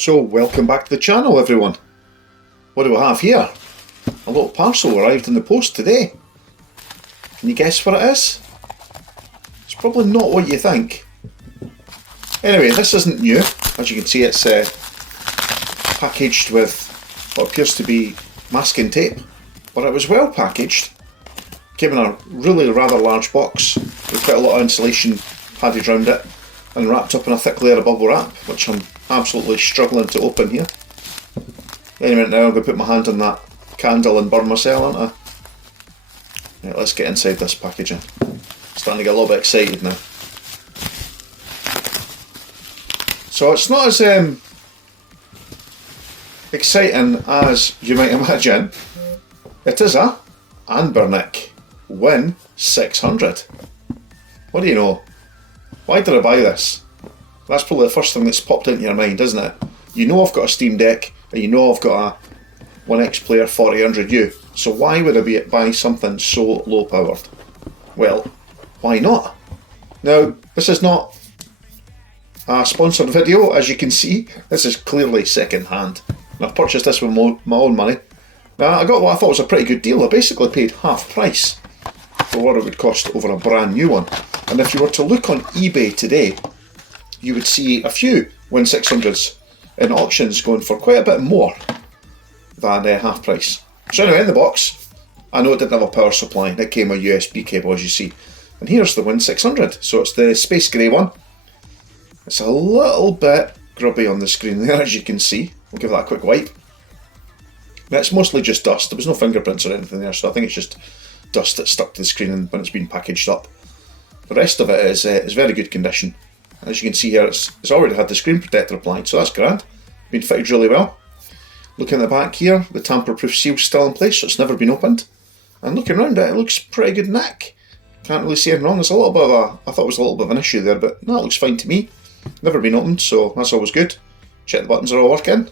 So welcome back to the channel, everyone. What do we have here? A little parcel arrived in the post today. Can you guess what it is? It's probably not what you think. Anyway, this isn't new. As you can see, it's packaged with what appears to be masking tape, but it was well packaged. Came in a really rather large box with quite a lot of insulation padded around it and wrapped up in a thick layer of bubble wrap, which I'm absolutely struggling to open here. Any minute now I'm going to put my hand on that candle and burn myself, aren't I? Right, let's get inside this packaging. Starting to get a little bit excited now. So it's not as exciting as you might imagine. It is a Anbernic Win 600. What do you know? Why did I buy this? That's probably the first thing that's popped into your mind, isn't it? You know I've got a Steam Deck, and you know I've got a OneXPlayer 4000U, so why would I buy something so low powered? Well, why not? Now, this is not a sponsored video, as you can see. This is clearly second hand. I've purchased this with my own money. Now, I got what I thought was a pretty good deal. I basically paid half price for what it would cost over a brand new one. And if you were to look on eBay today, you would see a few Win 600s in auctions going for quite a bit more than half price. So anyway, in the box, I know it didn't have a power supply. It came a USB cable, as you see. And here's the Win 600. So it's the space grey one. It's a little bit grubby on the screen there, as you can see. We'll give that a quick wipe. Now, it's mostly just dust. There was no fingerprints or anything there, so I think it's just dust that's stuck to the screen when it's been packaged up. The rest of it is very good condition. As you can see here, it's already had the screen protector applied, so that's grand. Been fitted really well. Looking at the back here, the tamper-proof seal's still in place, so it's never been opened. And looking around it looks pretty good nick. Can't really see anything wrong. There's a little bit of I thought it was a little bit of an issue there, but no, it looks fine to me. Never been opened, so that's always good. Check the buttons are all working.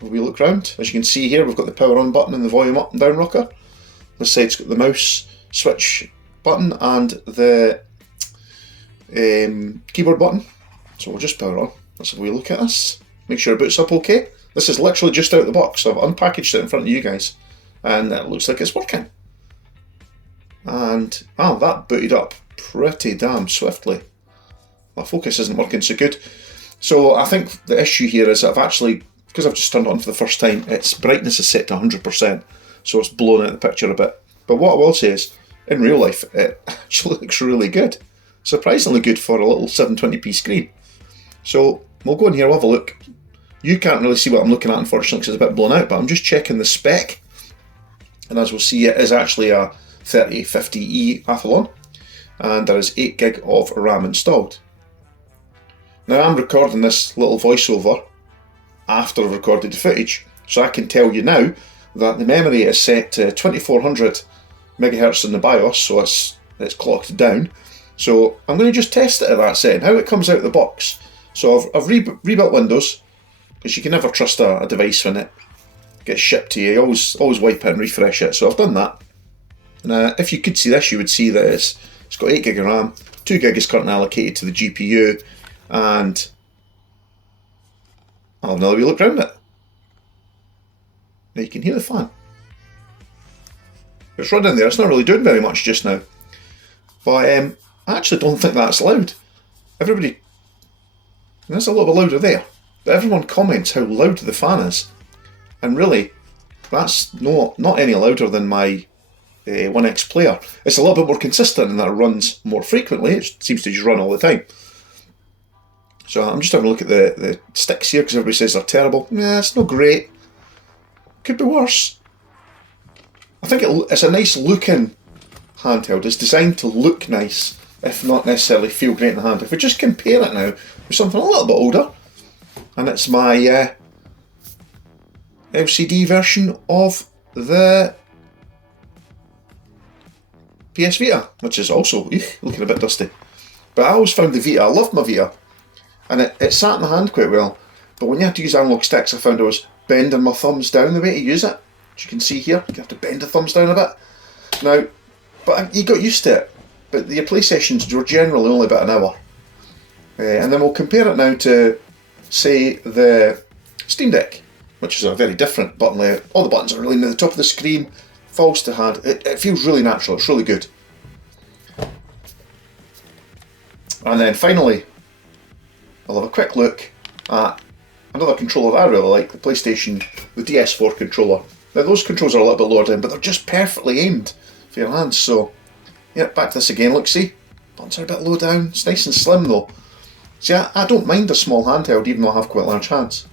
If we look around, as you can see here, we've got the power on button and the volume up and down rocker. This side's got the mouse switch button and the keyboard button. So we'll just power on. Let's have a wee look at this. Make sure it boots up okay. This is literally just out of the box, so I've unpackaged it in front of you guys, and it looks like it's working. And wow, that booted up pretty damn swiftly. My focus isn't working so good. So I think the issue here is I've actually, because I've just turned it on for the first time, its brightness is set to 100%, so it's blown out the picture a bit. But what I will say is, in real life, it actually looks really good. Surprisingly good for a little 720p screen. So we'll go in here, we'll have a look. You can't really see what I'm looking at, unfortunately, because it's a bit blown out, but I'm just checking the spec. And as we'll see, it is actually a 3050E Athlon, and there is 8 gig of RAM installed. Now I'm recording this little voiceover after I've recorded the footage, so I can tell you now that the memory is set to 2400 megahertz in the BIOS, so it's clocked down. So I'm going to just test it at that setting, how it comes out of the box. So I've rebuilt Windows, because you can never trust a device when it gets shipped to you. You always wipe it and refresh it, so I've done that. And if you could see this, you would see that it's got 8 gig of RAM, 2 gig is currently allocated to the GPU, and I'll have another wee look around it. Now you can hear the fan. It's running there, it's not really doing very much just now. But I actually don't think that's loud. Everybody, that's a little bit louder there, but everyone comments how loud the fan is. And really, that's not any louder than my OneXPlayer. It's a little bit more consistent in that it runs more frequently. It seems to just run all the time. So I'm just having a look at the sticks here, because everybody says they're terrible. Nah, it's not great. Could be worse. I think it's a nice looking handheld. It's designed to look nice, if not necessarily feel great in the hand. If we just compare it now with something a little bit older, and it's my LCD version of the PS Vita, which is also looking a bit dusty. But I always found the Vita, I loved my Vita, and it sat in the hand quite well. But when you have to use analog sticks, I found I was bending my thumbs down the way to use it. As you can see here, you have to bend the thumbs down a bit. Now, but you got used to it. But your play sessions were generally only about an hour. And then we'll compare it now to, say, the Steam Deck, which is a very different button layout. All the buttons are really near the top of the screen, falls to hand. It feels really natural, it's really good. And then finally, I'll have a quick look at another controller that I really like, the PlayStation, the DS4 controller. Now those controls are a little bit lower down, but they're just perfectly aimed for your hands. So yeah, back to this again. Look, see, buttons are a bit low down. It's nice and slim though. See, I don't mind a small handheld, even though I have quite large hands.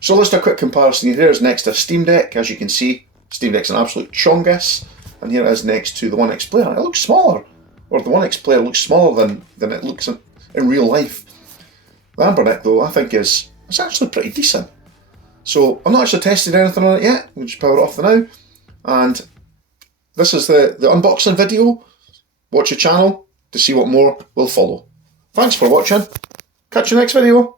So let's do a quick comparison. Here is next to Steam Deck. As you can see, Steam Deck's an absolute chongus, and here it is next to the OneXPlayer. It looks smaller, or the OneXPlayer looks smaller than it looks in real life. The Anbernic though, I think it's actually pretty decent. So I'm not actually tested anything on it yet. We'll just power it off for now. And this is the unboxing video. Watch the channel to see what more will follow. Thanks for watching. Catch you next video.